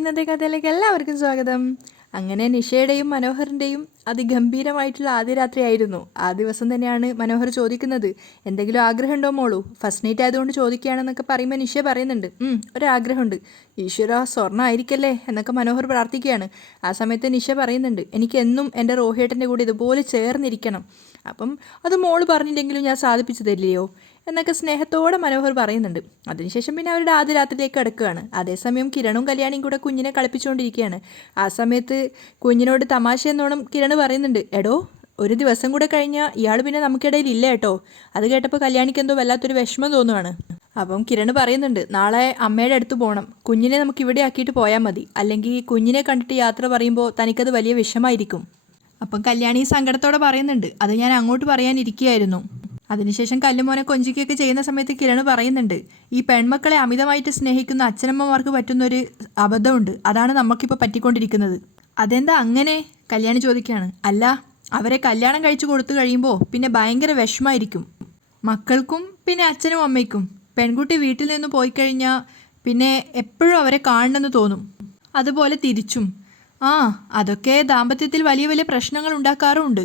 ഇന്നത്തെ കഥയിലേക്ക് എല്ലാവർക്കും സ്വാഗതം. അങ്ങനെ നിഷയുടെയും മനോഹറിൻ്റെയും അതിഗംഭീരമായിട്ടുള്ള ആദ്യ രാത്രിയായിരുന്നു. ആ ദിവസം തന്നെയാണ് മനോഹർ ചോദിക്കുന്നത്, എന്തെങ്കിലും ആഗ്രഹമുണ്ടോ മോളൂ, ഫസ്റ്റ് നൈറ്റ് ആയതുകൊണ്ട് ചോദിക്കുകയാണെന്നൊക്കെ പറയുമ്പോൾ നിഷ പറയുന്നുണ്ട്, ഒരാഗ്രഹമുണ്ട്, ഈശ്വര സ്വർണ്ണം ആയിരിക്കല്ലേ എന്നൊക്കെ മനോഹർ പ്രാർത്ഥിക്കുകയാണ്. ആ സമയത്ത് നിഷ പറയുന്നുണ്ട്, എനിക്ക് എന്നും എൻ്റെ റോഹിയേട്ടൻ്റെ കൂടെ ഇതുപോലെ ചേർന്നിരിക്കണം, അപ്പം അത് മോള് പറഞ്ഞില്ലെങ്കിലും ഞാൻ സാധിപ്പിച്ചു തരില്ലയോ എന്നൊക്കെ സ്നേഹത്തോടെ മനോഹർ പറയുന്നുണ്ട്. അതിനുശേഷം പിന്നെ അവരുടെ ആദ്യ രാത്രിയിലേക്ക് കിടക്കുകയാണ്. അതേസമയം കിരണും കല്യാണിയും കൂടെ കുഞ്ഞിനെ കളിപ്പിച്ചുകൊണ്ടിരിക്കുകയാണ്. ആ സമയത്ത് കുഞ്ഞിനോട് തമാശ എന്നോണം കിരൺ പറയുന്നുണ്ട്, എടോ ഒരു ദിവസം കൂടെ കഴിഞ്ഞാൽ ഇയാൾ പിന്നെ നമുക്കിടയിൽ ഇല്ല കേട്ടോ. അത് കേട്ടപ്പോൾ കല്യാണിക്ക് എന്തോ വല്ലാത്തൊരു വിഷമം തോന്നുവാണ്. അപ്പം കിരൺ പറയുന്നുണ്ട്, നാളെ അമ്മയുടെ അടുത്ത് പോകണം, കുഞ്ഞിനെ നമുക്ക് ഇവിടെ ആക്കിയിട്ട് പോയാൽ മതി, അല്ലെങ്കിൽ കുഞ്ഞിനെ കണ്ടിട്ട് യാത്ര പറയുമ്പോൾ തനിക്കത് വലിയ വിഷമായിരിക്കും. അപ്പം കല്യാണി സങ്കടത്തോടെ പറയുന്നുണ്ട്, അത് ഞാൻ അങ്ങോട്ട് പറയാനിരിക്കുകയായിരുന്നു. അതിനുശേഷം കല്ലുമോനെ കൊഞ്ചിക്കുകയൊക്കെ ചെയ്യുന്ന സമയത്ത് കിരൺ പറയുന്നുണ്ട്, ഈ പെൺമക്കളെ അമിതമായിട്ട് സ്നേഹിക്കുന്ന അച്ഛനമ്മമാർക്ക് പറ്റുന്നൊരു അബദ്ധമുണ്ട്, അതാണ് നമുക്കിപ്പോൾ പറ്റിക്കൊണ്ടിരിക്കുന്നത്. അതെന്താ അങ്ങനെ? കല്യാണി ചോദിക്കുകയാണ്. അല്ല, അവരെ കല്യാണം കഴിച്ചു കൊടുത്തു കഴിയുമ്പോൾ പിന്നെ ഭയങ്കര വിഷമായിരിക്കും മക്കൾക്കും പിന്നെ അച്ഛനും അമ്മയ്ക്കും. പെൺകുട്ടി വീട്ടിൽ നിന്ന് പോയി കഴിഞ്ഞാൽ പിന്നെ എപ്പോഴും അവരെ കാണണമെന്ന് തോന്നും, അതുപോലെ തിരിച്ചും. അതൊക്കെ ദാമ്പത്യത്തിൽ വലിയ വലിയ പ്രശ്നങ്ങൾ ഉണ്ടാക്കാറുമുണ്ട്.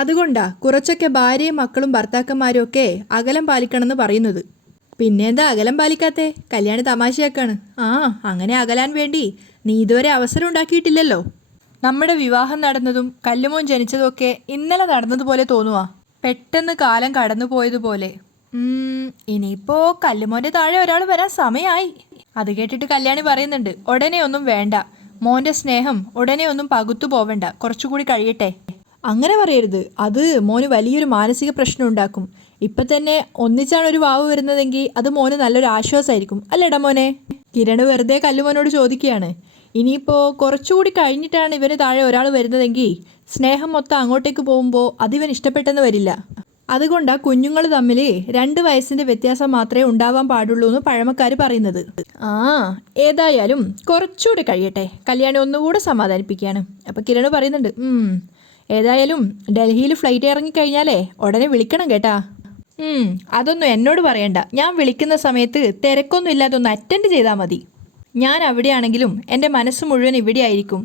അതുകൊണ്ടാ കുറച്ചൊക്കെ ഭാര്യയും മക്കളും ഭർത്താക്കന്മാരും ഒക്കെ അകലം പാലിക്കണമെന്ന് പറയുന്നത്. പിന്നെന്താ അകലം പാലിക്കാത്തേ? കല്യാണി തമാശയാക്കാണ്. അങ്ങനെ അകലാൻ വേണ്ടി നീ ഇതുവരെ അവസരം ഉണ്ടാക്കിയിട്ടില്ലല്ലോ. നമ്മുടെ വിവാഹം നടന്നതും കല്ലുമോൻ ജനിച്ചതും ഒക്കെ ഇന്നലെ നടന്നതുപോലെ തോന്നുവാ, പെട്ടെന്ന് കാലം കടന്നു പോയതുപോലെ. ഇനിയിപ്പോ കല്ലുമോന്റെ താഴെ ഒരാൾ വരാൻ സമയമായി. അത് കേട്ടിട്ട് കല്യാണി പറയുന്നുണ്ട്, ഉടനെ ഒന്നും വേണ്ട, മോന്റെ സ്നേഹം ഉടനെ ഒന്നും പകുത്തു പോവണ്ട, കുറച്ചുകൂടി കഴിയട്ടെ. അങ്ങനെ പറയരുത്, അത് മോന് വലിയൊരു മാനസിക പ്രശ്നം ഉണ്ടാക്കും. ഇപ്പം തന്നെ ഒന്നിച്ചാണ് ഒരു വാവ് വരുന്നതെങ്കിൽ അത് മോന് നല്ലൊരു ആശ്വാസമായിരിക്കും, അല്ലേടാ മോനെ? കിരൺ വെറുതെ കല്ലുമോനോട് ചോദിക്കുകയാണ്. ഇനിയിപ്പോൾ കുറച്ചുകൂടി കഴിഞ്ഞിട്ടാണ് ഇവന് താഴെ ഒരാൾ വരുന്നതെങ്കിൽ സ്നേഹം മൊത്തം അങ്ങോട്ടേക്ക് പോകുമ്പോൾ അതിവൻ ഇഷ്ടപ്പെട്ടെന്ന് വരില്ല. അതുകൊണ്ടാണ് കുഞ്ഞുങ്ങൾ തമ്മിൽ 2 വയസ്സിൻ്റെ വ്യത്യാസം മാത്രമേ ഉണ്ടാവാൻ പാടുള്ളൂ എന്ന് പഴമക്കാർ പറയുന്നത്. ഏതായാലും കുറച്ചുകൂടി കഴിയട്ടെ, കല്യാണി ഒന്നുകൂടെ സമാധാനിപ്പിക്കുകയാണ്. അപ്പം കിരൺ പറയുന്നുണ്ട്, ഏതായാലും ഡൽഹിയിൽ ഫ്ലൈറ്റ് ഇറങ്ങിക്കഴിഞ്ഞാലേ ഉടനെ വിളിക്കണം കേട്ടാ. അതൊന്നും എന്നോട് പറയണ്ട, ഞാൻ വിളിക്കുന്ന സമയത്ത് തിരക്കൊന്നും ഇല്ലാതെ ഒന്ന് അറ്റൻഡ് ചെയ്താൽ മതി. ഞാൻ അവിടെയാണെങ്കിലും എൻ്റെ മനസ്സ് മുഴുവൻ ഇവിടെ ആയിരിക്കും.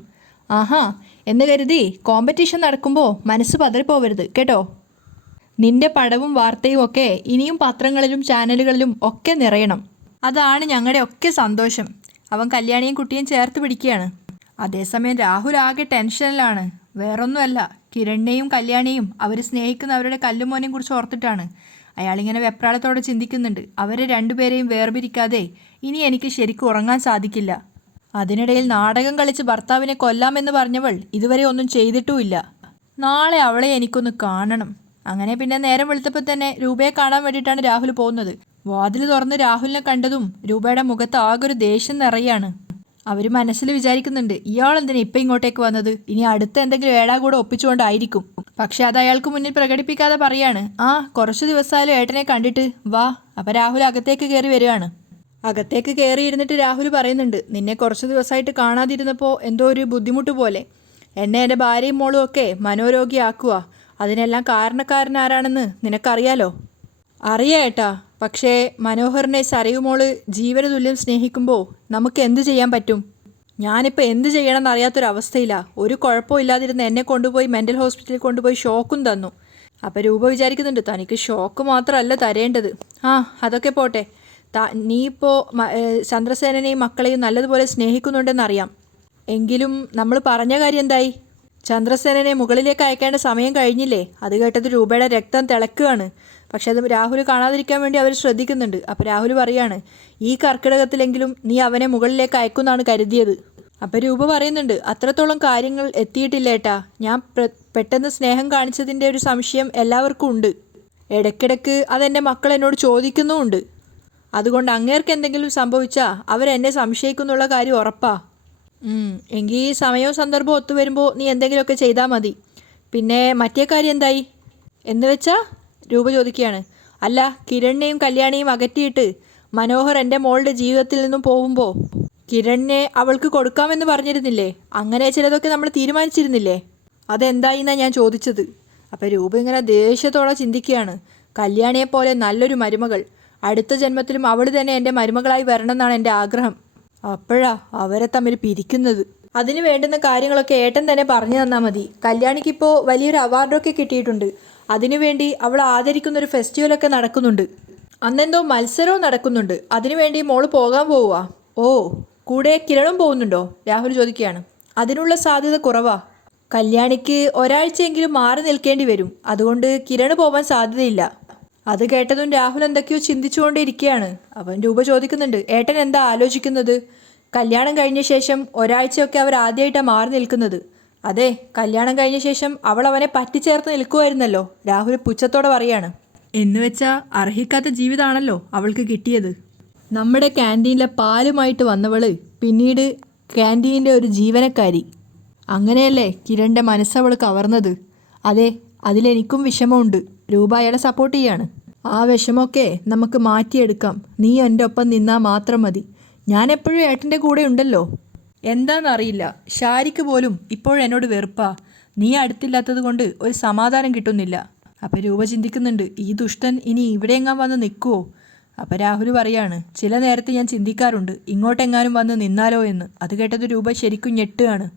എന്ന് കരുതി കോമ്പറ്റീഷൻ നടക്കുമ്പോൾ മനസ്സ് പതറിപ്പോവരുത് കേട്ടോ. നിന്റെ പടവും വാർത്തയും ഒക്കെ ഇനിയും പത്രങ്ങളിലും ചാനലുകളിലും ഒക്കെ നിറയണം, അതാണ് ഞങ്ങളുടെ ഒക്കെ സന്തോഷം. അവൻ കല്യാണിയും കുട്ടിയും ചേർത്ത് പിടിക്കുകയാണ്. അതേസമയം രാഹുൽ ആകെ ടെൻഷനിലാണ്. വേറൊന്നുമല്ല, കിരണിനെയും കല്യാണിയും അവർ സ്നേഹിക്കുന്നവരുടെ കല്ലുമോനെയും കുറിച്ച് ഓർത്തിട്ടാണ്. അയാളിങ്ങനെ വെപ്രാളത്തോടെ ചിന്തിക്കുന്നുണ്ട്, അവരെ രണ്ടുപേരെയും വേർപിരിക്കാതെ ഇനി എനിക്ക് ശരിക്കും ഉറങ്ങാൻ സാധിക്കില്ല. അതിനിടയിൽ നാടകം കളിച്ച് ഭർത്താവിനെ കൊല്ലാമെന്ന് പറഞ്ഞവൾ ഇതുവരെ ഒന്നും ചെയ്തിട്ടുമില്ല. നാളെ അവളെ എനിക്കൊന്ന് കാണണം. അങ്ങനെ പിന്നെ നേരം വെളുത്തപ്പോൾ തന്നെ രൂപയെ കാണാൻ വേണ്ടിയിട്ടാണ് രാഹുൽ പോകുന്നത്. വാതിൽ തുറന്ന് രാഹുലിനെ കണ്ടതും രൂപയുടെ മുഖത്ത് ആകെ ഒരു ദേഷ്യം നിറയാണ്. അവർ മനസ്സിൽ വിചാരിക്കുന്നുണ്ട്, ഇയാളെന്തിനാ ഇപ്പം ഇങ്ങോട്ടേക്ക് വന്നത്, ഇനി അടുത്ത എന്തെങ്കിലും ഏടാകൂടെ ഒപ്പിച്ചുകൊണ്ടായിരിക്കും. പക്ഷെ അത് അയാൾക്ക് മുന്നിൽ പ്രകടിപ്പിക്കാതെ പറയാണ്, കുറച്ച് ദിവസമായാലും ഏട്ടനെ കണ്ടിട്ട് വാ. അപ്പം രാഹുൽ അകത്തേക്ക് കയറി വരികയാണ്. അകത്തേക്ക് കയറി ഇരുന്നിട്ട് രാഹുൽ പറയുന്നുണ്ട്, നിന്നെ കുറച്ച് ദിവസമായിട്ട് കാണാതിരുന്നപ്പോൾ എന്തോ ഒരു ബുദ്ധിമുട്ട് പോലെ. എന്നെ എൻ്റെ ഭാര്യയും മോളും ഒക്കെ മനോരോഗിയാക്കുക, അതിനെല്ലാം കാരണക്കാരനാരാണെന്ന് നിനക്കറിയാലോ. അറിയാം ഏട്ടാ, പക്ഷേ മനോഹറിനെ സരയുമോള് ജീവന തുല്യം സ്നേഹിക്കുമ്പോൾ നമുക്ക് എന്ത് ചെയ്യാൻ പറ്റും? ഞാനിപ്പോൾ എന്ത് ചെയ്യണമെന്ന് അറിയാത്തൊരവസ്ഥയില്ല. ഒരു കുഴപ്പവും ഇല്ലാതിരുന്ന് എന്നെ കൊണ്ടുപോയി മെൻ്റൽ ഹോസ്പിറ്റലിൽ കൊണ്ടുപോയി ഷോക്കും തന്നു. അപ്പോൾ രൂപ വിചാരിക്കുന്നുണ്ട്, തനിക്ക് ഷോക്ക് മാത്രമല്ല തരേണ്ടത്. അതൊക്കെ പോട്ടെ, നീ ഇപ്പോൾ ചന്ദ്രസേനനെയും മക്കളെയും നല്ലതുപോലെ സ്നേഹിക്കുന്നുണ്ടെന്നറിയാം. എങ്കിലും നമ്മൾ പറഞ്ഞ കാര്യം എന്തായി? ചന്ദ്രസേനനെ മുകളിലേക്ക് അയക്കേണ്ട സമയം കഴിഞ്ഞില്ലേ? അത് കേട്ടത് രൂപയുടെ രക്തം തിളക്കുകയാണ്. പക്ഷെ അത് രാഹുൽ കാണാതിരിക്കാൻ വേണ്ടി അവർ ശ്രദ്ധിക്കുന്നുണ്ട്. അപ്പോൾ രാഹുൽ പറയാണ്, ഈ കർക്കിടകത്തിലെങ്കിലും നീ അവനെ മുകളിലേക്ക് അയക്കുമെന്നാണ് കരുതിയത്. അപ്പോൾ രൂപ പറയുന്നുണ്ട്, അത്രത്തോളം കാര്യങ്ങൾ എത്തിയിട്ടില്ല ഏട്ടാ. ഞാൻ പെട്ടെന്ന് സ്നേഹം കാണിച്ചതിൻ്റെ ഒരു സംശയം എല്ലാവർക്കും ഉണ്ട്. ഇടയ്ക്കിടയ്ക്ക് അതെൻ്റെ മക്കൾ എന്നോട് ചോദിക്കുന്നുമുണ്ട്. അതുകൊണ്ട് അങ്ങേർക്ക് എന്തെങ്കിലും സംഭവിച്ചാൽ അവരെന്നെ സംശയിക്കുന്നുള്ള കാര്യം ഉറപ്പാ. എങ്കിൽ ഈ സമയവും സന്ദർഭവും ഒത്തുവരുമ്പോൾ നീ എന്തെങ്കിലുമൊക്കെ ചെയ്താൽ മതി. പിന്നെ മറ്റേ കാര്യം എന്തായി എന്ന് വെച്ചാൽ രൂപ ചോദിക്കുകയാണ്. അല്ല, കിരണിനെയും കല്യാണിയും അകറ്റിയിട്ട് മനോഹർ എൻ്റെ മോളുടെ ജീവിതത്തിൽ നിന്നും പോകുമ്പോൾ കിരണിനെ അവൾക്ക് കൊടുക്കാമെന്ന് പറഞ്ഞിരുന്നില്ലേ? അങ്ങനെ ചിലതൊക്കെ നമ്മൾ തീരുമാനിച്ചിരുന്നില്ലേ? അതെന്തായി എന്നാണ് ഞാൻ ചോദിച്ചത്. അപ്പോൾ രൂപ ഇങ്ങനെ ദേഷ്യത്തോടെ ചിന്തിക്കുകയാണ്. കല്യാണിയെപ്പോലെ നല്ലൊരു മരുമകൾ, അടുത്ത ജന്മത്തിലും അവൾ തന്നെ എൻ്റെ മരുമകളായി വരണം എന്നാണ് എൻ്റെ ആഗ്രഹം. അപ്പോഴാ അവരെ തമ്മിൽ പിരിക്കുന്നത്. അതിന് വേണ്ടുന്ന കാര്യങ്ങളൊക്കെ ഏട്ടൻ തന്നെ പറഞ്ഞു തന്നാൽ മതി. കല്യാണിക്കിപ്പോൾ വലിയൊരു അവാർഡൊക്കെ കിട്ടിയിട്ടുണ്ട്. അതിനുവേണ്ടി അവൾ ആദരിക്കുന്നൊരു ഫെസ്റ്റിവലൊക്കെ നടക്കുന്നുണ്ട്. അന്നെന്തോ മത്സരവും നടക്കുന്നുണ്ട്. അതിനുവേണ്ടി മോള് പോകാൻ പോവുക. ഓ, കൂടെ കിരണും പോകുന്നുണ്ടോ? രാഹുൽ ചോദിക്കുകയാണ്. അതിനുള്ള സാധ്യത കുറവാ. കല്യാണിക്ക് ഒരാഴ്ചയെങ്കിലും മാറി നിൽക്കേണ്ടി വരും. അതുകൊണ്ട് കിരണ് പോവാൻ സാധ്യതയില്ല. അത് കേട്ടതും രാഹുൽ എന്തൊക്കെയോ ചിന്തിച്ചുകൊണ്ടിരിക്കുകയാണ്. അവൻ രൂപ ചോദിക്കുന്നുണ്ട്, ഏട്ടൻ എന്താ ആലോചിക്കുന്നത്? കല്യാണം കഴിഞ്ഞ ശേഷം ഒരാഴ്ചയൊക്കെ അവർ ആദ്യമായിട്ടാണ് മാറി നിൽക്കുന്നത്. അതെ, കല്യാണം കഴിഞ്ഞ ശേഷം അവൾ അവനെ പറ്റിച്ചേർത്ത് നിൽക്കുമായിരുന്നല്ലോ. രാഹുൽ പുച്ഛത്തോടെ പറയാണ്. എന്നുവെച്ചാൽ അർഹിക്കാത്ത ജീവിതമാണല്ലോ അവൾക്ക് കിട്ടിയത്. നമ്മുടെ ക്യാൻറ്റീനിലെ പാലുമായിട്ട് വന്നവള് പിന്നീട് ക്യാൻറ്റീനിലെ ഒരു ജീവനക്കാരി. അങ്ങനെയല്ലേ കിരണിൻ്റെ മനസ്സവൾ കവർന്നത്? അതെ, അതിലെനിക്കും വിഷമമുണ്ട്. രൂപ അയാളെ സപ്പോർട്ട് ചെയ്യാണ്. ആ വിഷമമൊക്കെ നമുക്ക് മാറ്റിയെടുക്കാം. നീ എൻ്റെ ഒപ്പം നിന്നാൽ മാത്രം മതി. ഞാൻ എപ്പോഴും ഏട്ടൻ്റെ കൂടെ ഉണ്ടല്ലോ. എന്താണെന്നറിയില്ല, ഷാരിക്ക് പോലും ഇപ്പോഴെന്നോട് വെറുപ്പാ. നീ അടുത്തില്ലാത്തത് കൊണ്ട് ഒരു സമാധാനം കിട്ടുന്നില്ല. അപ്പോൾ രൂപ ചിന്തിക്കുന്നുണ്ട്, ഈ ദുഷ്ടൻ ഇനി ഇവിടെയെങ്ങാൻ വന്ന് നിൽക്കുമോ? അപ്പോൾ രാഹുൽ പറയാണ്, ചില നേരത്തെ ഞാൻ ചിന്തിക്കാറുണ്ട് ഇങ്ങോട്ടെങ്ങാനും വന്ന് നിന്നാലോ എന്ന്. അത് കേട്ടത് രൂപ ശരിക്കും ഞെട്ടുകയാണ്.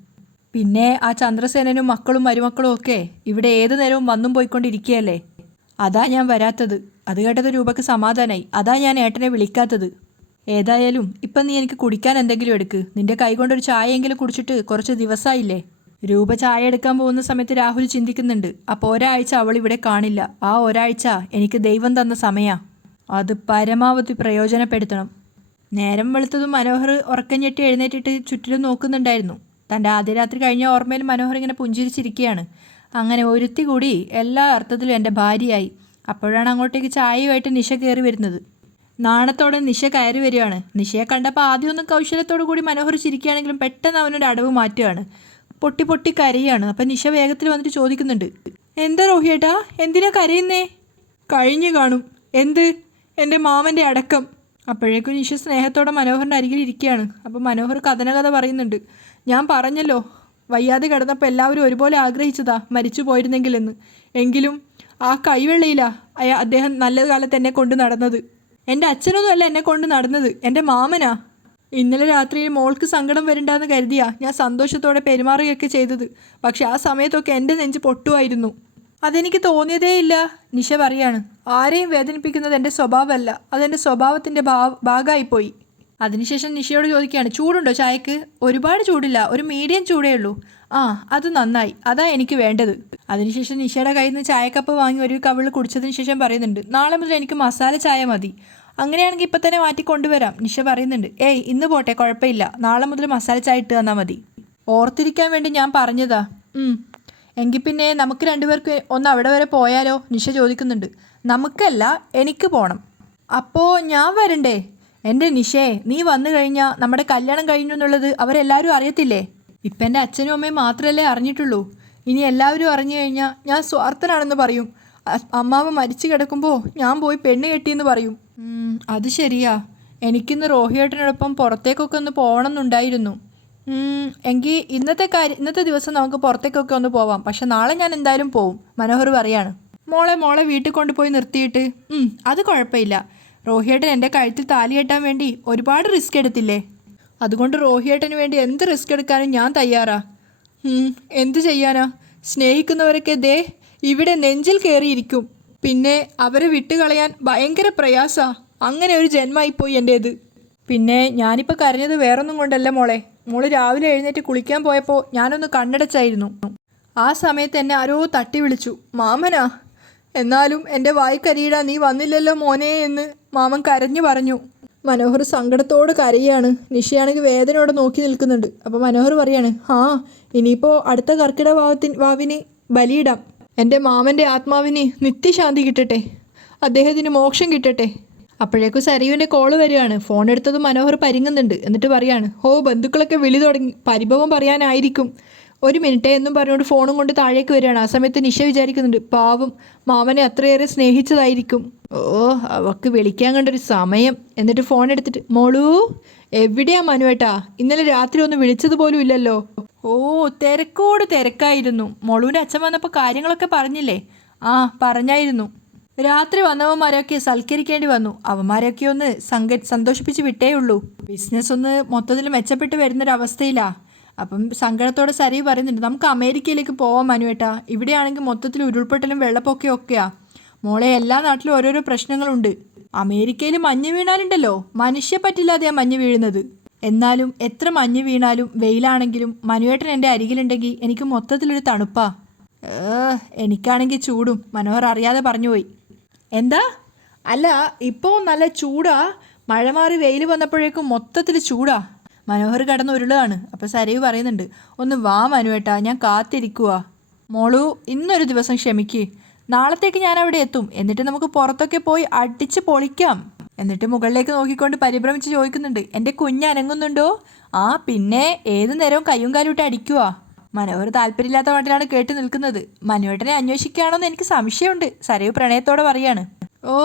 പിന്നെ ആ ചന്ദ്രസേനനും മക്കളും മരുമക്കളും ഒക്കെ ഇവിടെ ഏതു നേരവും വന്നും പോയിക്കൊണ്ടിരിക്കുകയല്ലേ. അതാ ഞാൻ വരാത്തത്. അത് കേട്ടത് രൂപയ്ക്ക് സമാധാനമായി. അതാ ഞാൻ ഏട്ടനെ വിളിക്കാത്തത്. ഏതായാലും ഇപ്പം നീ എനിക്ക് കുടിക്കാൻ എന്തെങ്കിലും എടുക്ക്. നിന്റെ കൈകൊണ്ടൊരു ചായയെങ്കിലും കുടിച്ചിട്ട് കുറച്ച് ദിവസമായില്ലേ. രൂപ ചായ എടുക്കാൻ പോകുന്ന സമയത്ത് രാഹുൽ ചിന്തിക്കുന്നുണ്ട്, അപ്പോൾ ഒരാഴ്ച അവൾ ഇവിടെ കാണില്ല. ആ ഒരാഴ്ച എനിക്ക് ദൈവം തന്ന സമയമാണ്. അത് പരമാവധി പ്രയോജനപ്പെടുത്തണം. നേരം വെളുത്തതും മനോഹർ ഉറക്കം ഞെട്ടി എഴുന്നേറ്റിട്ട് ചുറ്റിലും നോക്കുന്നുണ്ടായിരുന്നു. തൻ്റെ ആദ്യ രാത്രി കഴിഞ്ഞ ഓർമ്മയിൽ മനോഹർ ഇങ്ങനെ പുഞ്ചിരിച്ചിരിക്കുകയാണ്. അങ്ങനെ ഒരുത്തി കൂടി എല്ലാ അർത്ഥത്തിലും എൻ്റെ ഭാര്യയായി. അപ്പോഴാണ് അങ്ങോട്ടേക്ക് ചായയുമായിട്ട് നിഷ കയറി വരുന്നത്. നാണത്തോടെ നിഷ കയറി വരികയാണ്. നിഷയെ കണ്ടപ്പോൾ ആദ്യമൊന്നും കൗശലത്തോടു കൂടി മനോഹർ ചിരിക്കുകയാണെങ്കിലും പെട്ടെന്ന് അവനൊരു അടവ് മാറ്റുകയാണ്. പൊട്ടി പൊട്ടി കരയാണ്. അപ്പം നിഷ വേഗത്തിൽ വന്നിട്ട് ചോദിക്കുന്നുണ്ട്, എന്താ റോഹിയേട്ടാ, എന്തിനാ കരയുന്നേ? കഴിഞ്ഞു കാണും. എന്ത്? എൻ്റെ മാമൻ്റെ അടക്കം. അപ്പോഴേക്കും നിഷ സ്നേഹത്തോടെ മനോഹറിൻ്റെ അരികിൽ ഇരിക്കുകയാണ്. അപ്പോൾ മനോഹർ കഥ പറയുന്നുണ്ട്. ഞാൻ പറഞ്ഞല്ലോ, വയ്യാതെ കിടന്നപ്പോൾ എല്ലാവരും ഒരുപോലെ ആഗ്രഹിച്ചതാ മരിച്ചു പോയിരുന്നെങ്കിലെന്ന്. എങ്കിലും ആ കൈവെള്ളയിലാ അദ്ദേഹം നല്ല കാലത്ത് എന്നെ കൊണ്ട് നടന്നത്. എൻ്റെ അച്ഛനൊന്നും അല്ല എന്നെ കൊണ്ട് നടന്നത്, എൻ്റെ മാമനാ. ഇന്നലെ രാത്രിയിൽ മോൾക്ക് സങ്കടം വരണ്ടെന്ന് കരുതിയാ ഞാൻ സന്തോഷത്തോടെ പെരുമാറുകയൊക്കെ ചെയ്തത്. പക്ഷെ ആ സമയത്തൊക്കെ എൻ്റെ നെഞ്ച് പൊട്ടുമായിരുന്നു. അതെനിക്ക് തോന്നിയതേയില്ല. നിഷ പറയാണ്, ആരെയും വേദനിപ്പിക്കുന്നത് എൻ്റെ സ്വഭാവമല്ല, അതെൻ്റെ സ്വഭാവത്തിൻ്റെ ഭാഗമായിപ്പോയി. അതിനുശേഷം നിഷയോട് ചോദിക്കുകയാണ്, ചൂടുണ്ടോ ചായക്ക്? ഒരുപാട് ചൂടില്ല, ഒരു മീഡിയം ചൂടേ ഉള്ളൂ. ആ, അത് നന്നായി, അതാ എനിക്ക് വേണ്ടത്. അതിനുശേഷം നിഷയുടെ കയ്യിൽ നിന്ന് ചായക്കപ്പ് വാങ്ങി ഒരു കവിള് കുടിച്ചതിന് ശേഷം പറയുന്നുണ്ട്, നാളെ മുതൽ എനിക്ക് മസാല ചായ മതി. അങ്ങനെയാണെങ്കിൽ ഇപ്പം തന്നെ മാറ്റി കൊണ്ടുവരാം. നിഷ പറയുന്നുണ്ട്, ഏയ് ഇന്ന് പോട്ടെ, കുഴപ്പമില്ല, നാളെ മുതൽ മസാല ചായ ഇട്ട് തന്നാൽ മതി. ഓർത്തിരിക്കാൻ വേണ്ടി ഞാൻ പറഞ്ഞതാ. എങ്കിൽ പിന്നെ നമുക്ക് രണ്ടുപേർക്ക് ഒന്ന് അവിടെ വരെ പോയാലോ? നിഷ ചോദിക്കുന്നുണ്ട്. നമുക്കല്ല, എനിക്ക് പോകണം. അപ്പോൾ ഞാൻ വരണ്ടേ? എൻ്റെ നിഷേ, നീ വന്നു കഴിഞ്ഞാൽ നമ്മുടെ കല്യാണം കഴിഞ്ഞു എന്നുള്ളത് അവരെല്ലാവരും അറിയത്തില്ലേ? ഇപ്പം എൻ്റെ അച്ഛനും അമ്മയും മാത്രമല്ലേ അറിഞ്ഞിട്ടുള്ളൂ. ഇനി എല്ലാവരും അറിഞ്ഞു കഴിഞ്ഞാൽ ഞാൻ സ്വാർത്ഥനാണെന്ന് പറയും. അമ്മാവ് മരിച്ചു കിടക്കുമ്പോൾ ഞാൻ പോയി പെണ്ണ് കെട്ടിയെന്ന് പറയും. അത് ശരിയാ. എനിക്കിന്ന് റോഹിയേട്ടനോടൊപ്പം പുറത്തേക്കൊക്കെ ഒന്ന് പോകണം എന്നുണ്ടായിരുന്നു. എങ്കിൽ ഇന്നത്തെ ദിവസം നമുക്ക് പുറത്തേക്കൊക്കെ ഒന്ന് പോവാം. പക്ഷെ നാളെ ഞാൻ എന്തായാലും പോവും. മനോഹർ പറയാണ്. മോളെ വീട്ടിൽ കൊണ്ടുപോയി നിർത്തിയിട്ട് അത് കുഴപ്പമില്ല. റോഹിയേട്ടൻ എൻ്റെ കഴുത്തിൽ താലി കെട്ടാൻ വേണ്ടി ഒരുപാട് റിസ്ക് എടുത്തില്ലേ? അതുകൊണ്ട് റോഹിയേട്ടന് വേണ്ടി എന്ത് റിസ്ക് എടുക്കാനും ഞാൻ തയ്യാറാ. എന്ത് ചെയ്യാനാ? സ്നേഹിക്കുന്നവരൊക്കെ ദേ ഇവിടെ നെഞ്ചിൽ കയറിയിരിക്കും. പിന്നെ അവരെ വിട്ടുകളയാൻ ഭയങ്കര പ്രയാസാ. അങ്ങനെ ഒരു ജന്മമായിപ്പോയി എൻ്റേത്. പിന്നെ ഞാനിപ്പോൾ കരഞ്ഞത് വേറൊന്നും കൊണ്ടല്ല മോള് രാവിലെ എഴുന്നേറ്റ് കുളിക്കാൻ പോയപ്പോൾ ഞാനൊന്ന് കണ്ണടച്ചായിരുന്നു. ആ സമയത്ത് എന്നെ ആരോ തട്ടി വിളിച്ചു, മാമനാ. എന്നാലും എൻ്റെ വായിക്കരിയിടാൻ നീ വന്നില്ലല്ലോ മോനെ എന്ന് മാമൻ കരഞ്ഞു പറഞ്ഞു. മനോഹർ സങ്കടത്തോട് കരയാണ്. നിഷയാണെങ്കിൽ വേദനയോടെ നോക്കി നിൽക്കുന്നുണ്ട്. അപ്പോൾ മനോഹർ പറയാണ്, ഇനിയിപ്പോൾ അടുത്ത കർക്കിടക വാവിന് ബലിയിടാം. എൻ്റെ മാമൻ്റെ ആത്മാവിന് നിത്യശാന്തി കിട്ടട്ടെ, അദ്ദേഹത്തിന് മോക്ഷം കിട്ടട്ടെ. അപ്പോഴേക്കും സരിയുവിൻ്റെ കോള് വരികയാണ്. ഫോൺ എടുത്തത് മനോഹർ പരിങ്ങുന്നുണ്ട്. എന്നിട്ട് പറയാണ്, ബന്ധുക്കളൊക്കെ വിളി തുടങ്ങി, പരിഭവം പറയാനായിരിക്കും. ഒരു മിനിറ്റ് എന്നും പറഞ്ഞുകൊണ്ട് ഫോണും കൊണ്ട് താഴേക്ക് വരികയാണ്. ആ സമയത്ത് നിഷ വിചാരിക്കുന്നുണ്ട്, പാവം മാമനെ അത്രയേറെ സ്നേഹിച്ചതായിരിക്കും. അവൾക്ക് വിളിക്കാൻ കണ്ടൊരു സമയം. എന്നിട്ട് ഫോൺ എടുത്തിട്ട്, മോളൂ എവിടെയാ മനുവേട്ടാ? ഇന്നലെ രാത്രി ഒന്ന് വിളിച്ചതുപോലും ഇല്ലല്ലോ. തിരക്കായിരുന്നു. മോളൂൻ്റെ അച്ഛൻ വന്നപ്പോൾ കാര്യങ്ങളൊക്കെ പറഞ്ഞില്ലേ? പറഞ്ഞായിരുന്നു. രാത്രി വന്നവന്മാരെയൊക്കെ സൽക്കരിക്കേണ്ടി വന്നു. അവന്മാരെയൊക്കെ ഒന്ന് സന്തോഷിപ്പിച്ച് വിട്ടേയുള്ളൂ. ബിസിനസ് ഒന്ന് മൊത്തത്തിൽ മെച്ചപ്പെട്ട് വരുന്നൊരവസ്ഥയിലാ. അപ്പം സങ്കടത്തോടെ സരയു പറയുന്നുണ്ട്, നമുക്ക് അമേരിക്കയിലേക്ക് പോവാം മനുവേട്ടാ. ഇവിടെയാണെങ്കിൽ മൊത്തത്തിൽ ഉരുൾപൊട്ടലും വെള്ളപ്പൊക്കയും ഒക്കെയാ. മോളെ, എല്ലാ നാട്ടിലും ഓരോരോ പ്രശ്നങ്ങളുണ്ട്. അമേരിക്കയിൽ മഞ്ഞ് വീണാലുണ്ടല്ലോ, മനുഷ്യ പറ്റില്ലാതെയാ മഞ്ഞ് വീഴുന്നത്. എന്നാലും എത്ര മഞ്ഞ് വീണാലും വെയിലാണെങ്കിലും മനുവേട്ടൻ എൻ്റെ അരികിലുണ്ടെങ്കിൽ എനിക്ക് മൊത്തത്തിലൊരു തണുപ്പാ. എനിക്കാണെങ്കിൽ ചൂടും. മനോഹർ അറിയാതെ പറഞ്ഞുപോയി. എന്താ? അല്ല, ഇപ്പോൾ നല്ല ചൂടാ. മഴ മാറി വെയിൽ വന്നപ്പോഴേക്കും മൊത്തത്തിൽ ചൂടാ. മനോഹർ കടന്ന് ഉരുളാണ്. അപ്പോൾ സരയു പറയുന്നുണ്ട്, ഒന്ന് വാ മനുവേട്ടാ, ഞാൻ കാത്തിരിക്കുക. മോളു, ഇന്നൊരു ദിവസം ക്ഷമിക്ക്. നാളത്തേക്ക് ഞാൻ അവിടെ എത്തും. എന്നിട്ട് നമുക്ക് പുറത്തൊക്കെ പോയി അടിച്ച് പൊളിക്കാം. എന്നിട്ട് മുകളിലേക്ക് നോക്കിക്കൊണ്ട് പരിഭ്രമിച്ച് ചോദിക്കുന്നുണ്ട്, എൻ്റെ കുഞ്ഞ് അനങ്ങുന്നുണ്ടോ? ആ പിന്നെ, ഏതു നേരവും കയ്യും കാലും ഇട്ട് അടിക്കുക. മനോഹർ താല്പര്യമില്ലാത്ത മട്ടിലാണ് കേട്ട് നിൽക്കുന്നത്. മനുവേട്ടനെ അന്വേഷിക്കുകയാണോന്ന് എനിക്ക് സംശയമുണ്ട്, സരയു പ്രണയത്തോടെ പറയാണ്. ഓ,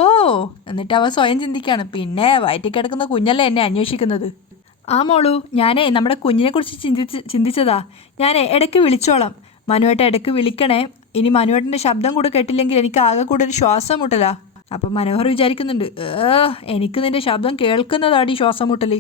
എന്നിട്ട് അവ സ്വയം ചിന്തിക്കുകയാണ്, പിന്നെ വയറ്റിൽ കിടക്കുന്ന കുഞ്ഞല്ലേ എന്നെ അന്വേഷിക്കുന്നത്. ആ മോളു, ഞാനേ നമ്മുടെ കുഞ്ഞിനെക്കുറിച്ച് ചിന്തിച്ചതാ. ഞാനേ ഇടയ്ക്ക് വിളിച്ചോളാം. മനുവേട്ടൻ ഇടയ്ക്ക് വിളിക്കണേ. ഇനി മനുവേട്ടൻ്റെ ശബ്ദം കൂടെ കേട്ടില്ലെങ്കിൽ എനിക്ക് ആകെ കൂടെ ഒരു ശ്വാസം മുട്ടലാ. അപ്പം മനോഹർ വിചാരിക്കുന്നുണ്ട്, എനിക്ക് നിന്റെ ശബ്ദം കേൾക്കുന്നതാടി ശ്വാസം മുട്ടൽ.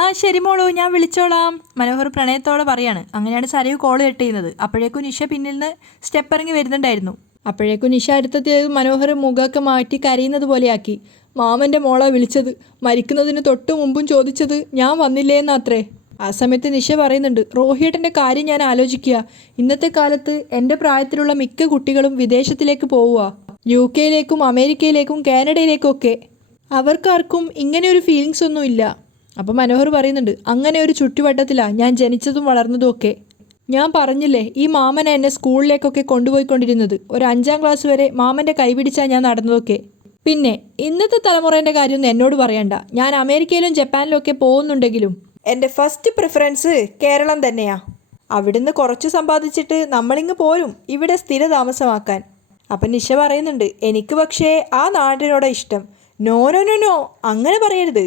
ആ ശരി മോളൂ, ഞാൻ വിളിച്ചോളാം. മനോഹർ പ്രണയത്തോടെ പറയാണ്. അങ്ങനെയാണ് സരയു കോൾ കട്ട് ചെയ്യുന്നത്. അപ്പോഴേക്കും നിഷ പിന്നിൽ നിന്ന് സ്റ്റെപ്പ് ഇറങ്ങി വരുന്നുണ്ടായിരുന്നു. അപ്പോഴേക്കും നിഷ അടുത്തെത്തിയത് മനോഹർ മുഖമൊക്കെ മാറ്റി കരയുന്നത് പോലെയാക്കി. മാമൻ്റെ മോളാ വിളിച്ചത്. മരിക്കുന്നതിന് തൊട്ട് മുമ്പും ചോദിച്ചത് ഞാൻ വന്നില്ലേന്നത്രേ. ആ സമയത്ത് നിഷ പറയുന്നുണ്ട്, റോഹിയേട്ടൻ്റെ കാര്യം ഞാൻ ആലോചിക്കുക. ഇന്നത്തെ കാലത്ത് എൻ്റെ പ്രായത്തിലുള്ള മിക്ക കുട്ടികളും വിദേശത്തിലേക്ക് പോവുക. UK-യിലേക്കും അമേരിക്കയിലേക്കും കാനഡയിലേക്കും ഒക്കെ. അവർക്കാർക്കും ഇങ്ങനെ ഒരു ഫീലിങ്സ് ഒന്നും ഇല്ല. അപ്പോൾ മനോഹർ പറയുന്നുണ്ട്, അങ്ങനെ ഒരു ചുറ്റുവട്ടത്തിലാണ് ഞാൻ ജനിച്ചതും വളർന്നതും ഒക്കെ. ഞാൻ പറഞ്ഞില്ലേ, ഈ മാമനെ എന്നെ സ്കൂളിലേക്കൊക്കെ കൊണ്ടുപോയിക്കൊണ്ടിരുന്നത്. ഒരു 5ാം ക്ലാസ് വരെ മാമൻ്റെ കൈപിടിച്ചാണ് ഞാൻ നടന്നതൊക്കെ. പിന്നെ ഇന്നത്തെ തലമുറേൻ്റെ കാര്യമൊന്നും എന്നോട് പറയണ്ട. ഞാൻ അമേരിക്കയിലും ജപ്പാനിലും ഒക്കെ പോകുന്നുണ്ടെങ്കിലും എൻ്റെ ഫസ്റ്റ് പ്രിഫറൻസ് കേരളം തന്നെയാണ്. അവിടുന്ന് കുറച്ച് സമ്പാദിച്ചിട്ട് നമ്മളിങ്ങ് പോരും ഇവിടെ സ്ഥിര താമസമാക്കാൻ. അപ്പം നിഷ പറയുന്നുണ്ട്, എനിക്ക് പക്ഷേ ആ നാടിനോടാ ഇഷ്ടം. നോ നോ നോ നോ, അങ്ങനെ പറയരുത്.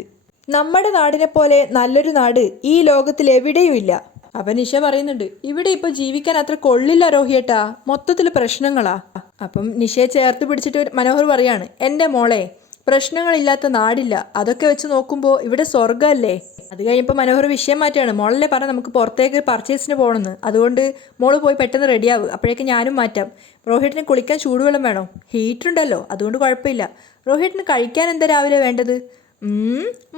നമ്മുടെ നാടിനെ പോലെ നല്ലൊരു നാട് ഈ ലോകത്തിൽ എവിടെയും ഇല്ല. അപ്പം നിഷ പറയുന്നുണ്ട്, ഇവിടെ ഇപ്പോൾ ജീവിക്കാൻ അത്ര കൊള്ളില്ല രോഹിയേട്ടാ, മൊത്തത്തിൽ പ്രശ്നങ്ങളാ. അപ്പം നിഷയെ ചേർത്ത് പിടിച്ചിട്ട് മനോഹർ പറയാണ്, എൻ്റെ മോളെ, പ്രശ്നങ്ങളില്ലാത്ത നാടില്ല. അതൊക്കെ വെച്ച് നോക്കുമ്പോൾ ഇവിടെ സ്വർഗ്ഗമല്ലേ. അത് കഴിഞ്ഞപ്പോൾ മനോഹർ വിഷയം മാറ്റുകയാണ്. മോളല്ലേ പറഞ്ഞ നമുക്ക് പുറത്തേക്ക് പർച്ചേസിന് പോകണമെന്ന്. അതുകൊണ്ട് മോള് പോയി പെട്ടെന്ന് റെഡിയാവും. അപ്പോഴേക്കും ഞാനും മാറ്റാം. റോഹിയേട്ടന് കുളിക്കാൻ ചൂടുവെള്ളം വേണോ? ഹീറ്ററുണ്ടല്ലോ, അതുകൊണ്ട് കുഴപ്പമില്ല. റോഹിയേട്ടന് കഴിക്കാൻ എന്താ രാവിലെ വേണ്ടത്?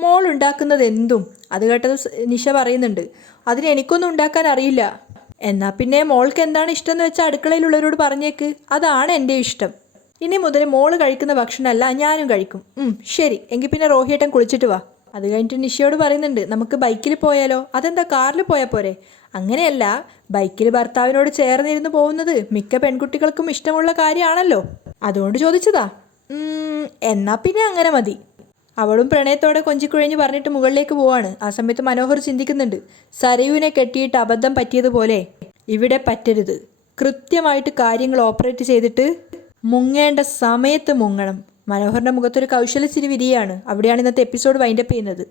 മോൾ ഉണ്ടാക്കുന്നത് എന്തും. അത് കേട്ടത് നിഷ പറയുന്നുണ്ട്, അതിന് എനിക്കൊന്നും ഉണ്ടാക്കാൻ അറിയില്ല. എന്നാൽ പിന്നെ മോൾക്ക് എന്താണ് ഇഷ്ടം എന്ന് വെച്ചാൽ അടുക്കളയിലുള്ളവരോട് പറഞ്ഞേക്ക്. അതാണ് എൻ്റെ ഇഷ്ടം. ഇനി മുതൽ മോള് കഴിക്കുന്ന ഭക്ഷണമല്ല ഞാനും കഴിക്കും. ശരി, എങ്കിൽ പിന്നെ റോഹിയേട്ടൻ കുളിച്ചിട്ട് വാ. അത് കഴിഞ്ഞിട്ട് നിഷയോട് പറയുന്നുണ്ട്, നമുക്ക് ബൈക്കിൽ പോയാലോ? അതെന്താ, കാറിൽ പോയാൽ പോരെ? അങ്ങനെയല്ല, ബൈക്കിൽ ഭർത്താവിനോട് ചേർന്നിരുന്ന് പോകുന്നത് മിക്ക പെൺകുട്ടികൾക്കും ഇഷ്ടമുള്ള കാര്യമാണല്ലോ, അതുകൊണ്ട് ചോദിച്ചതാ. എന്നാൽ പിന്നെ അങ്ങനെ മതി. അവളും പ്രണയത്തോടെ കൊഞ്ചിക്കുഴഞ്ഞ് പറഞ്ഞിട്ട് മുകളിലേക്ക് പോവാണ്. ആ സമയത്ത് മനോഹർ ചിന്തിക്കുന്നുണ്ട്, സരയുവിനെ കെട്ടിയിട്ട് അബദ്ധം പറ്റിയതുപോലെ ഇവിടെ പറ്റരുത്. കൃത്യമായിട്ട് കാര്യങ്ങൾ ഓപ്പറേറ്റ് ചെയ്തിട്ട് മുങ്ങേണ്ട സമയത്ത് മുങ്ങണം. മനോഹറിൻ്റെ മുഖത്തൊരു കൗശലച്ചിരി വിരിയാണ്. അവിടെയാണ് ഇന്നത്തെ എപ്പിസോഡ് വൈൻഡപ്പ് ചെയ്യുന്നത്.